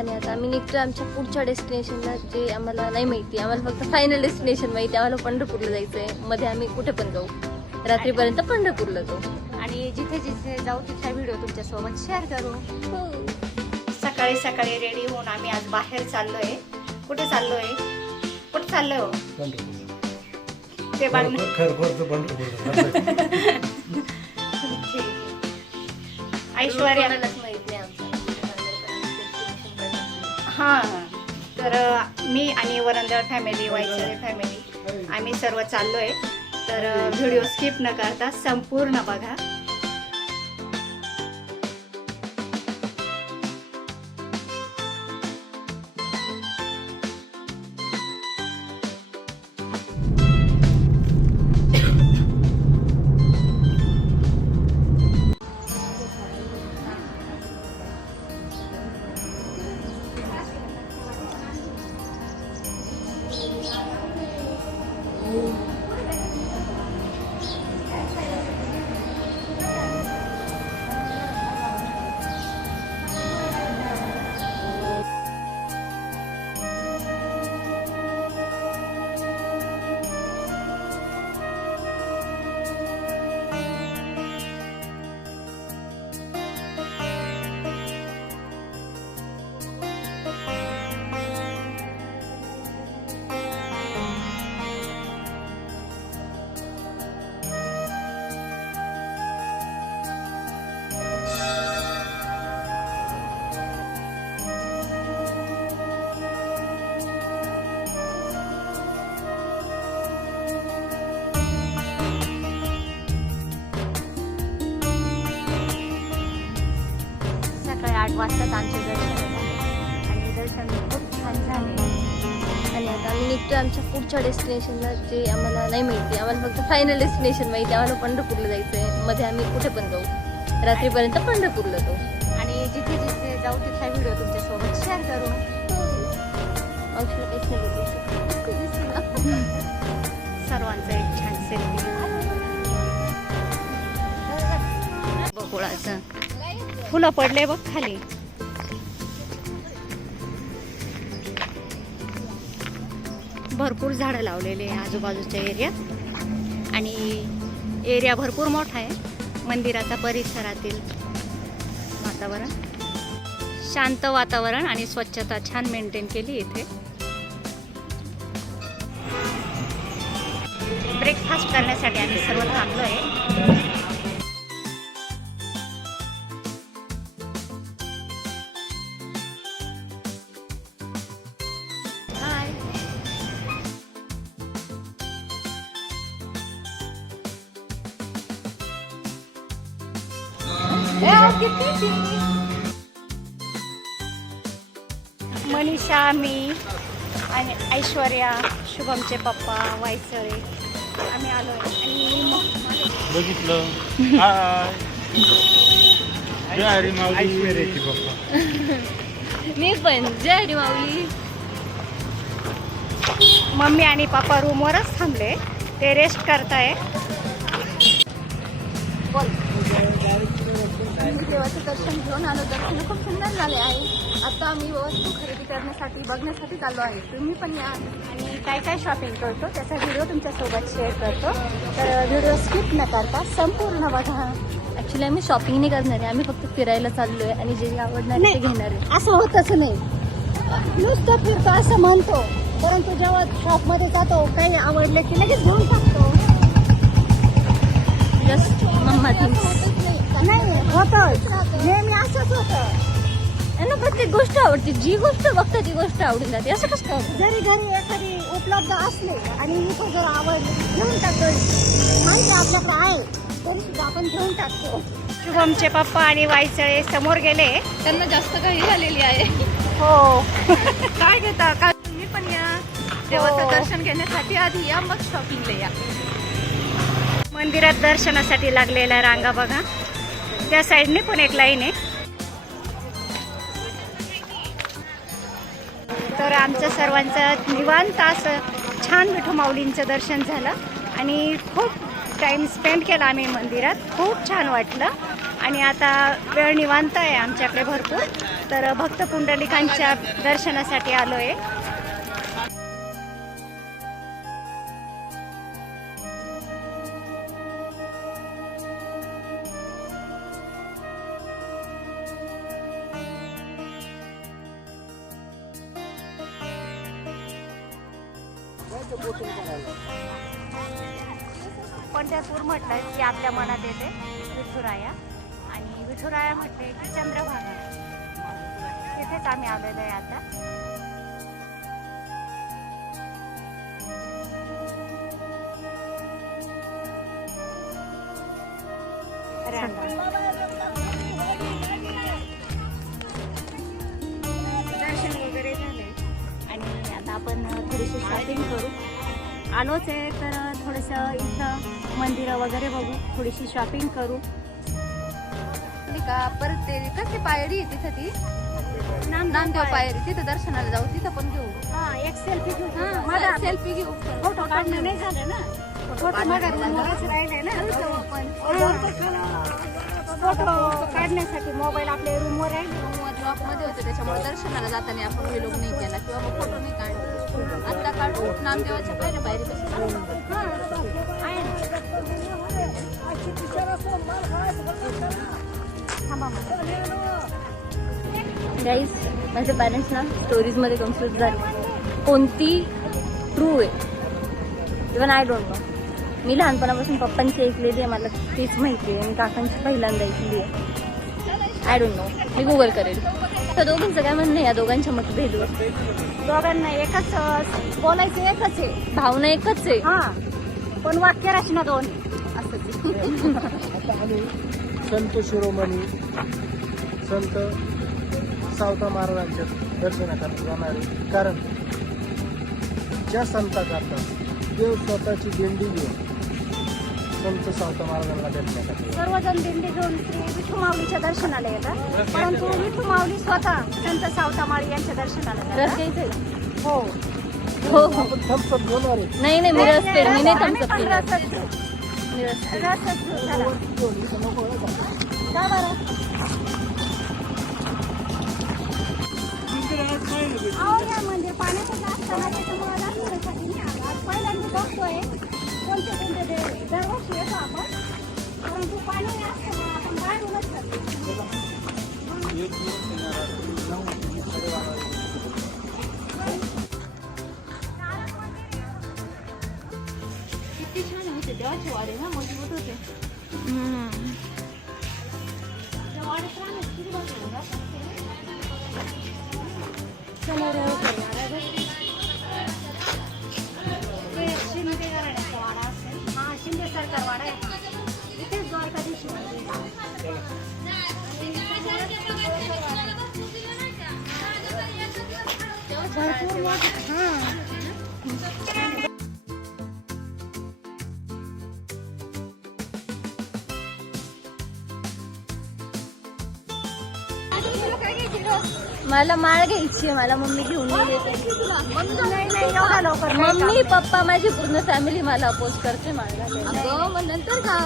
आणि आता आम्ही निघतो आमच्या पुढच्या डेस्टिनेशनला जे आम्हाला नाही माहिती. आम्हाला फक्त फायनल डेस्टिनेशन माहिती. आम्हाला पंढरपूरला जायचं आहे मध्ये आम्ही कुठे पण जाऊ. रात्रीपर्यंत पंढरपूरला जाऊ. आणि जिथे जिथे जाऊ तिथला व्हिडिओ तुमच्यासोबत शेअर करू. सकाळी सकाळी रेडी होऊन आम्ही आज बाहेर चाललोय. कुठे चाललोय? कुठे चाललोय? हो? ते बघ. ऐश्वर्या. हां तर मी आणि वरंदळ फॅमिली वायचळे फॅमिली आम्ही सर्व चाललोय. तर व्हिडिओ स्किप न करता संपूर्ण बघा. आठ वाजताच आमचे दर्शन झाले आणि दर्शन खूप छान झाले. आणि आता आम्ही निघतो आमच्या पुढच्या डेस्टिनेशनला जे आम्हाला नाही माहिती. आम्हाला फक्त फायनल डेस्टिनेशन माहिती आम्हाला पंढरपूरला जायचं आहे मध्ये आम्ही कुठे पण जाऊ. रात्रीपर्यंत पंढरपूरला जाऊ. आणि जिथे जिथे जाऊ तिथला व्हिडिओ तुमच्यासोबत शेअर करू. सर्वांचं एक छान सेल्फी बकुळाचं फुलं पडले बघ खाली. भरपूर झाडं लावलेले आजूबाजूच्या एरियात. आणि एरिया भरपूर मोठा आहे. मंदिराचा परिसरातील वातावरण. शांत वातावरण आणि स्वच्छता छान मेंटेन केली इथे. ब्रेकफास्ट करण्यासाठी आम्ही सर्व थांबलो आहे मनीषा मी आणि ऐश्वर्या शुभमचे पप्पा वायचळे आम्ही आलो आणि मग बघितलं ऐश्वर्याची पप्पा. मी पण. जय माऊली. मम्मी आणि पप्पा रूमवरच थांबले. ते रेस्ट करताय. आम्ही देवाचं दर्शन घेऊन आलो. दर्शन खूप सुंदर झाले आहे. आता आम्ही वस्तू खरेदी करण्यासाठी बघण्यासाठी चाललो आहे. तुम्ही पण या. आणि काय काय शॉपिंग करतो? त्याचा व्हिडिओ तुमच्यासोबत शेअर करतो. तर व्हिडिओ स्किप न करता संपूर्ण बघा. ऍक्च्युली आम्ही शॉपिंग नाही करणार आहे. आम्ही फक्त फिरायला चाललोय आणि जे आवडणार आहे ते नाही. घेणार आहे. असं होतच नाही. नुसतं फिरतो असं म्हणतो. परंतु जेव्हा शॉपमध्ये जातो काही आवडले की लगेच घेऊन टाकतो. जस्ट मम्मा थिंग्स नाही होतच. नेहमी असंच होतं. यांना प्रत्येक गोष्ट आवडते. जी गोष्ट बघता ती गोष्ट आवडून जाते. असं कसं काय? होतं? जरी घरी एखादी उपलब्ध असले आणि इथं जर आवडली घेऊन टाकतो माणसं आपल्याकडे आहे. तरी सुद्धा आपण घेऊन टाकतो. शुभमचे पप्पा आणि वायचळे समोर गेले. त्यांना जास्त काही झालेली आहे. हो. काय घेता? काय तुम्ही पण या? देवाचं हो. दर्शन घेण्यासाठी आधी या मग शॉपिंगला या. मंदिरात दर्शनासाठी लागलेल्या रांगा बघा. त्या साईडने पण एक लाईन आहे. तर आमचं सर्वांचं निवांत असं छान विठू माऊलींचं दर्शन झालं आणि खूप टाईम स्पेंड केला आम्ही मंदिरात. खूप छान वाटलं. आणि आता वेळ निवांत आहे आमच्याकडे भरपूर. तर भक्त पुंडलिकांच्या दर्शनासाठी आलोय पंढरपूर म्हटलं की आपल्या मनात येते विठुराया. आणि विठुराया म्हटले की चंद्रभागा. तिथेच आम्ही आलेलो आहे आता. दर्शन थोडीशी शॉपिंग करू. आलोच आहे तर थोडंसं इथं मंदिरं वगैरे बघू थोडीशी शॉपिंग करू. का? परत ते कसली पायरी आहे तिथं ती. नामदेव पायरी. तिथं दर्शनाला जाऊ तिथं पण घेऊ. हा एक सेल्फी घेऊ. हा, सेल्फी घेऊ. फोटो काढणं नाही झालं ना? फोटो राहिले ना? फोटो काढण्यासाठी मोबाईल आपल्या रूमवर आहे. मध्ये होते त्याच्यामुळे दर्शनाला जाताना आपण व्हिडिओ नाही केला किंवा मग फोटो नाही काढला. आत्ता काढू नामदेवाच्या पहिल्या पायरी कशी गाईज माझ्या पॅरेंट्स ना स्टोरीजमध्ये कन्फ्युज झाले. कोणती ट्रू आहे? इवन आय डोंट नो मी लहानपणापासून पप्पांची ऐकलेली आहे मला तीच माहिती आहे. आणि काकांची पहिल्यांदा ऐकली आहे. आय डोंट नो मी गुगल करेल. तर दोघांचं काय म्हणणं या दोघांच्या मतभेदवर? दोघांना एकच अं, बोलायचं एकच आहे. भावना एकच आहे. हा. पण वाक्य रचना दोन असंच आहे. आता आम्ही संत शिरोमणी संत सावता महाराजांच्या दर्शनाकरता जाणार. आहे कारण ज्या संताकरता देव स्वतःची दिंडी घेऊन संत सावता महाराजांना भेटण्यासाठी सर्वजण दिंडी घेऊन श्री विठू माऊलीच्या दर्शनाला येतात परंतु विठू माऊली स्वतः संत सावतामाळी यांच्या दर्शनाला रस जातात. हो हो हो आपण थम्सअप घेणार आहे नाही नाही मी रस पेड मी नाही आम्ही थम्सअप पण पिणार. रसच घेऊ. मी रस पेड. रसच घेऊ, चला. का बरं? अहो, या मंदिर पाण्यातच असताना त्याच्यामुळे किती छान होते देवाचे वाढे ना मजबूत होते भरपूर हा मला माळ घ्यायची आहे मला मम्मी घेऊन मम्मी पप्पा माझी पूर्ण फॅमिली मला अपोज करते माळ नंतर का?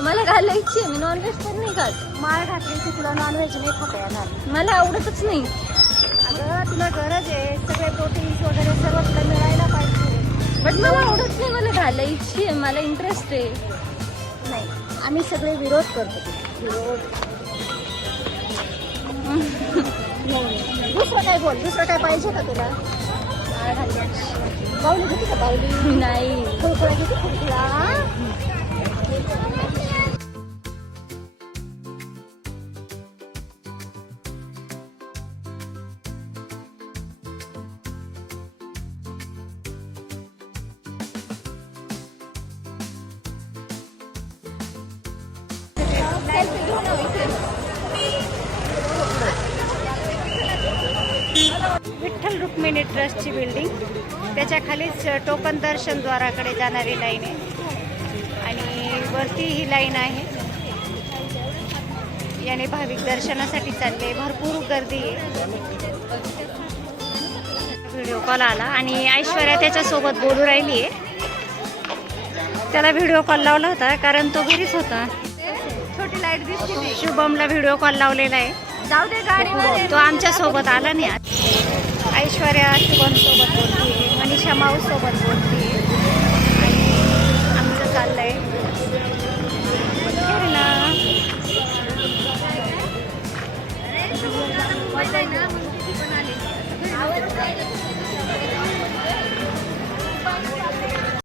मला घालायची आहे मी नॉनव्हेज पण नाही खात. माळ घातली तुला नॉनव्हेज नाही खाता मला आवडतच नाही. अगं तुला गरज आहे. सगळे प्रोटीन्स वगैरे सर्व तुला मिळायला पाहिजे. बट मला आवडत नाही मला घालायची आहे मला इंटरेस्ट आहे. नाही आम्ही सगळे विरोध करतो. विरोध. दुसरं काय बोल? दुसरं काय पाहिजे का तुला. बाहुली घेते का बाहुली? नाही. खुळखुळा घेते खुळखुळा विठ्ठल रुक्मिणी ट्रस्टची बिल्डिंग. त्याच्या खालीच टोकन दर्शन द्वाराकडे जाणारी लाईन आहे. आणि वरती ही लाईन आहे. याने भाविक दर्शनासाठी चालले. भरपूर गर्दी आहे. व्हिडिओ कॉल आला आणि ऐश्वर्या त्याच्यासोबत बोलू राहिली आहे. त्याला व्हिडिओ कॉल लावला होता कारण तो घरीच होता. छोटी लाइट दिसते शुभमला व्हिडिओ कॉल लावलेला आहे. जाऊ दे गाडीवर तो आमच्यासोबत आला नाही आज. ऐश्वर्या शुभम सोबत बोलते मनीषा माऊ सोबत बोलते. आणि आमचं चाललंय. फिरणं.